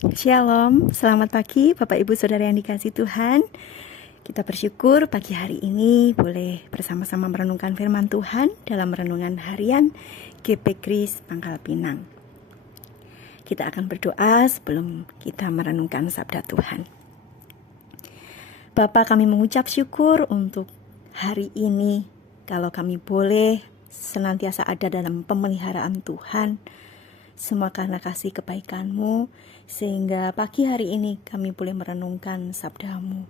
Shalom, selamat pagi Bapak Ibu Saudara yang dikasihi Tuhan. Kita bersyukur pagi hari ini boleh bersama-sama merenungkan firman Tuhan dalam renungan harian GP Kris Pangkal Pinang. Kita akan berdoa sebelum kita merenungkan sabda Tuhan. Bapa, kami mengucap syukur untuk hari ini, kalau kami boleh senantiasa ada dalam pemeliharaan Tuhan. Semua karena kasih kebaikan-Mu, sehingga pagi hari ini kami boleh merenungkan sabda-Mu.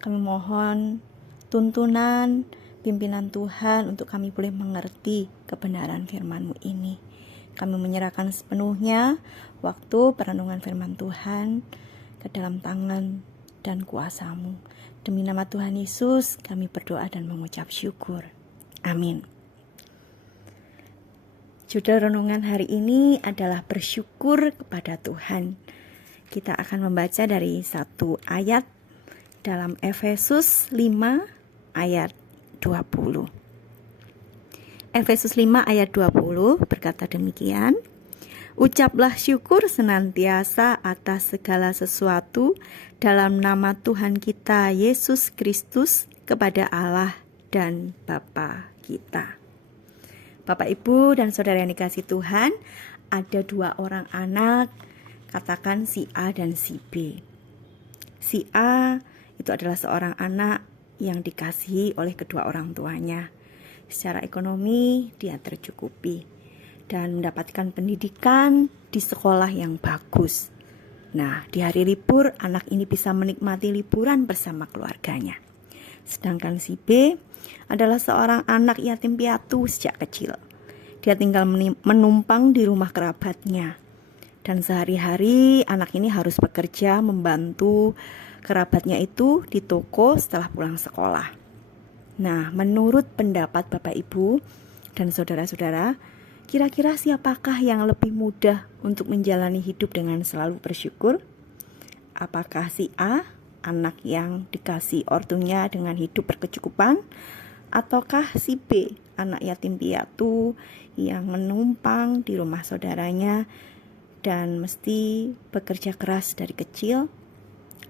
Kami mohon tuntunan, pimpinan Tuhan untuk kami boleh mengerti kebenaran firman-Mu ini. Kami menyerahkan sepenuhnya waktu perenungan firman Tuhan ke dalam tangan dan kuasa-Mu. Demi nama Tuhan Yesus kami berdoa dan mengucap syukur. Amin. Judul renungan hari ini adalah bersyukur kepada Tuhan. Kita akan membaca dari satu ayat dalam Efesus 5 ayat 20. Efesus 5 ayat 20 berkata demikian. Ucaplah syukur senantiasa atas segala sesuatu dalam nama Tuhan kita Yesus Kristus kepada Allah dan Bapa kita. Bapak, Ibu, dan Saudara yang dikasihi Tuhan, ada dua orang anak, katakan si A dan si B. Si A itu adalah seorang anak yang dikasihi oleh kedua orang tuanya. Secara ekonomi dia tercukupi dan mendapatkan pendidikan di sekolah yang bagus. Nah, di hari libur anak ini bisa menikmati liburan bersama keluarganya. Sedangkan si B adalah seorang anak yatim piatu sejak kecil. Dia tinggal menumpang di rumah kerabatnya. Dan sehari-hari anak ini harus bekerja membantu kerabatnya itu di toko setelah pulang sekolah. Nah, menurut pendapat Bapak Ibu dan saudara-saudara, kira-kira siapakah yang lebih mudah untuk menjalani hidup dengan selalu bersyukur? Apakah si A, anak yang dikasih ortunya dengan hidup berkecukupan, ataukah si B, anak yatim piatu yang menumpang di rumah saudaranya dan mesti bekerja keras dari kecil,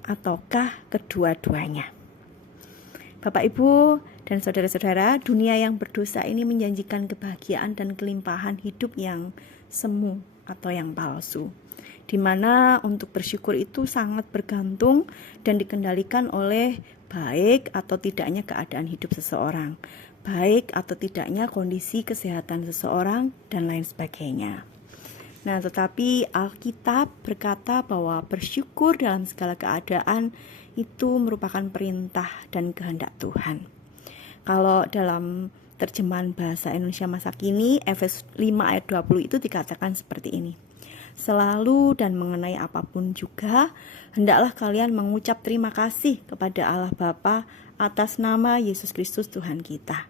ataukah kedua-duanya? Bapak, Ibu, dan saudara-saudara, dunia yang berdosa ini menjanjikan kebahagiaan dan kelimpahan hidup yang semu atau yang palsu, di mana untuk bersyukur itu sangat bergantung dan dikendalikan oleh baik atau tidaknya keadaan hidup seseorang, baik atau tidaknya kondisi kesehatan seseorang, dan lain sebagainya. Nah, tetapi Alkitab berkata bahwa bersyukur dalam segala keadaan itu merupakan perintah dan kehendak Tuhan. Kalau dalam terjemahan bahasa Indonesia masa kini, Efesus 5 ayat 20 itu dikatakan seperti ini. Selalu dan mengenai apapun juga, hendaklah kalian mengucap terima kasih kepada Allah Bapa atas nama Yesus Kristus Tuhan kita.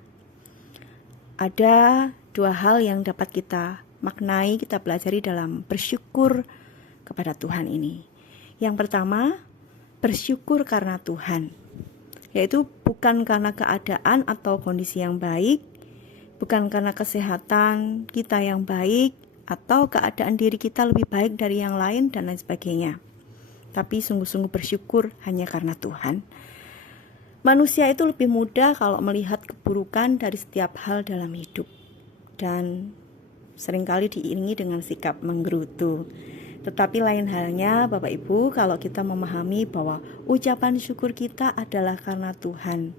Ada dua hal yang dapat kita maknai, kita pelajari dalam bersyukur kepada Tuhan ini. Yang pertama, bersyukur karena Tuhan, yaitu bukan karena keadaan atau kondisi yang baik, bukan karena kesehatan kita yang baik, atau keadaan diri kita lebih baik dari yang lain dan lain sebagainya. Tapi sungguh-sungguh bersyukur hanya karena Tuhan. Manusia itu lebih mudah kalau melihat keburukan dari setiap hal dalam hidup, dan seringkali diiringi dengan sikap menggerutu. Tetapi lain halnya Bapak Ibu kalau kita memahami bahwa ucapan syukur kita adalah karena Tuhan.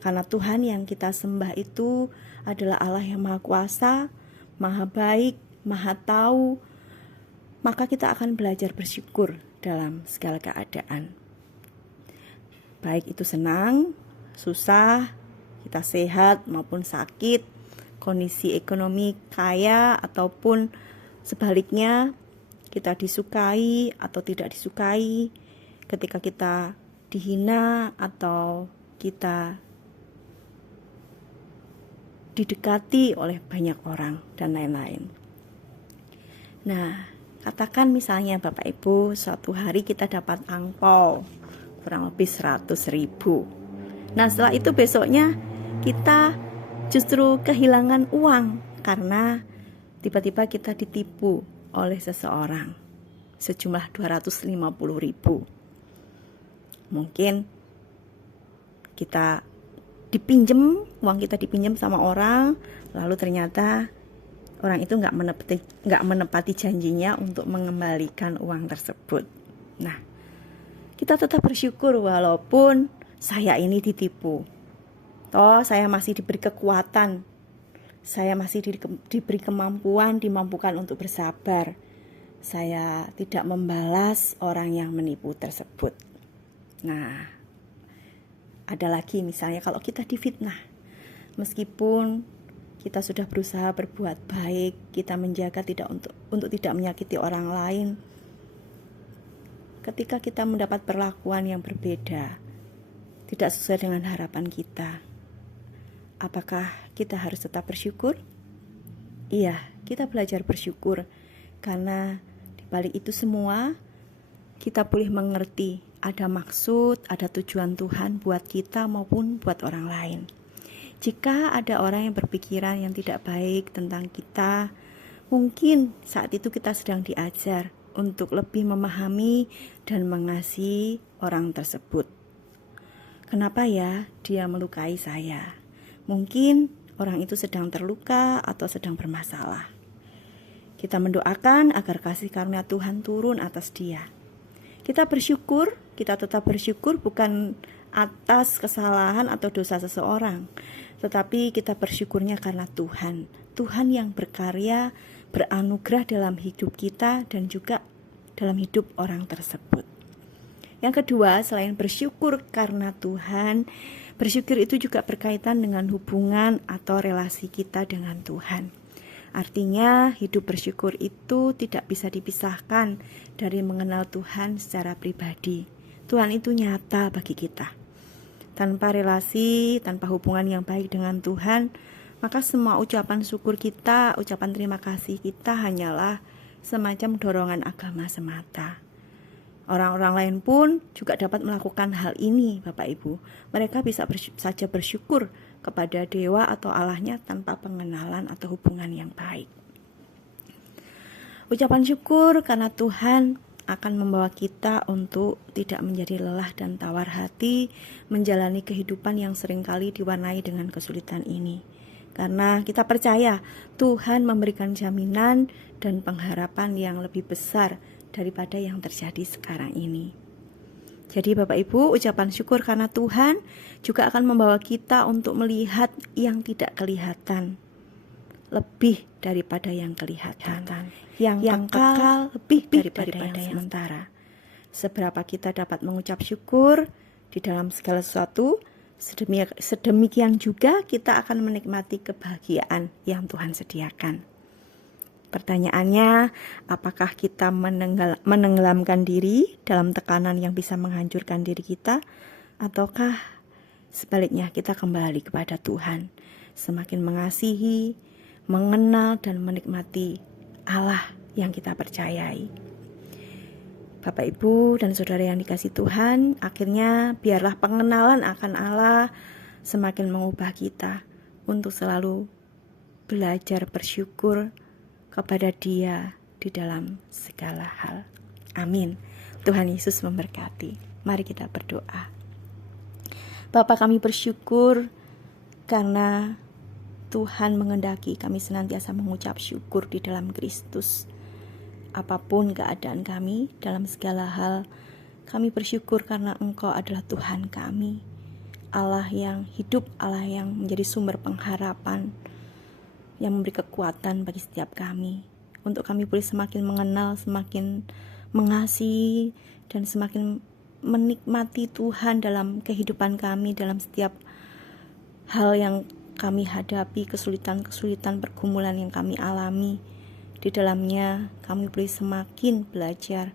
Karena Tuhan yang kita sembah itu adalah Allah yang Maha Kuasa, Maha Baik, Maha Tahu, maka kita akan belajar bersyukur dalam segala keadaan. Baik itu senang, susah, kita sehat maupun sakit, kondisi ekonomi kaya ataupun sebaliknya, kita disukai atau tidak disukai, ketika kita dihina atau kita didekati oleh banyak orang dan lain-lain. Nah, katakan misalnya Bapak Ibu, suatu hari kita dapat angpau kurang lebih 100.000. Nah, setelah itu besoknya kita justru kehilangan uang karena tiba-tiba kita ditipu oleh seseorang. sejumlah 250.000. Mungkin uang kita dipinjam sama orang, lalu ternyata orang itu nggak menepati janjinya untuk mengembalikan uang tersebut. Nah, kita tetap bersyukur walaupun saya ini ditipu. Toh saya masih diberi kekuatan, saya masih diberi kemampuan, dimampukan untuk bersabar. Saya tidak membalas orang yang menipu tersebut. Nah, ada lagi misalnya kalau kita difitnah, meskipun kita sudah berusaha berbuat baik, kita menjaga untuk tidak menyakiti orang lain. Ketika kita mendapat perlakuan yang berbeda, tidak sesuai dengan harapan kita, apakah kita harus tetap bersyukur? Iya, kita belajar bersyukur karena di balik itu semua kita boleh mengerti ada maksud, ada tujuan Tuhan buat kita maupun buat orang lain. Jika ada orang yang berpikiran yang tidak baik tentang kita, mungkin saat itu kita sedang diajar untuk lebih memahami dan mengasihi orang tersebut. Kenapa ya dia melukai saya? Mungkin orang itu sedang terluka atau sedang bermasalah. Kita mendoakan agar kasih karunia Tuhan turun atas dia. Kita tetap bersyukur bukan atas kesalahan atau dosa seseorang, tetapi kita bersyukurnya karena Tuhan yang berkarya, beranugerah dalam hidup kita dan juga dalam hidup orang tersebut. Yang kedua, selain bersyukur karena Tuhan, bersyukur itu juga berkaitan dengan hubungan atau relasi kita dengan Tuhan. Artinya, hidup bersyukur itu tidak bisa dipisahkan dari mengenal Tuhan secara pribadi. Tuhan itu nyata bagi kita. Tanpa relasi, tanpa hubungan yang baik dengan Tuhan, maka semua ucapan syukur kita, ucapan terima kasih kita hanyalah semacam dorongan agama semata. Orang-orang lain pun juga dapat melakukan hal ini, Bapak Ibu. Mereka bisa saja bersyukur kepada dewa atau Allahnya tanpa pengenalan atau hubungan yang baik. Ucapan syukur karena Tuhan akan membawa kita untuk tidak menjadi lelah dan tawar hati menjalani kehidupan yang seringkali diwarnai dengan kesulitan ini. Karena kita percaya Tuhan memberikan jaminan dan pengharapan yang lebih besar daripada yang terjadi sekarang ini. Jadi Bapak Ibu, ucapan syukur karena Tuhan juga akan membawa kita untuk melihat yang tidak kelihatan lebih daripada yang kelihatan, yang kekal lebih daripada yang sementara. Seberapa kita dapat mengucap syukur di dalam segala sesuatu, sedemikian juga kita akan menikmati kebahagiaan yang Tuhan sediakan. Pertanyaannya, apakah kita menenggelamkan diri dalam tekanan yang bisa menghancurkan diri kita, ataukah sebaliknya kita kembali kepada Tuhan, semakin mengasihi, mengenal dan menikmati Allah yang kita percayai. Bapak Ibu dan Saudara yang dikasihi Tuhan, akhirnya biarlah pengenalan akan Allah semakin mengubah kita untuk selalu belajar bersyukur kepada Dia di dalam segala hal. Amin. Tuhan Yesus memberkati. Mari kita berdoa. Bapa, kami bersyukur karena Tuhan mengendaki kami senantiasa mengucap syukur di dalam Kristus. Apapun keadaan kami dalam segala hal, kami bersyukur karena Engkau adalah Tuhan kami, Allah yang hidup, Allah yang menjadi sumber pengharapan, yang memberi kekuatan bagi setiap kami, untuk kami boleh semakin mengenal, semakin mengasihi, dan semakin menikmati Tuhan dalam kehidupan kami, dalam setiap hal yang kami hadapi, kesulitan-kesulitan pergumulan yang kami alami. Di dalamnya kami boleh semakin belajar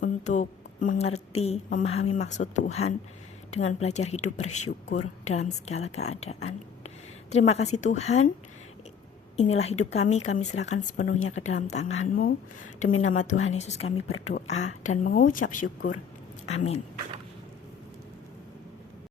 untuk mengerti, memahami maksud Tuhan dengan belajar hidup bersyukur dalam segala keadaan. Terima kasih Tuhan. Inilah hidup kami serahkan sepenuhnya ke dalam tangan-Mu. Demi nama Tuhan Yesus kami berdoa dan mengucap syukur. Amin.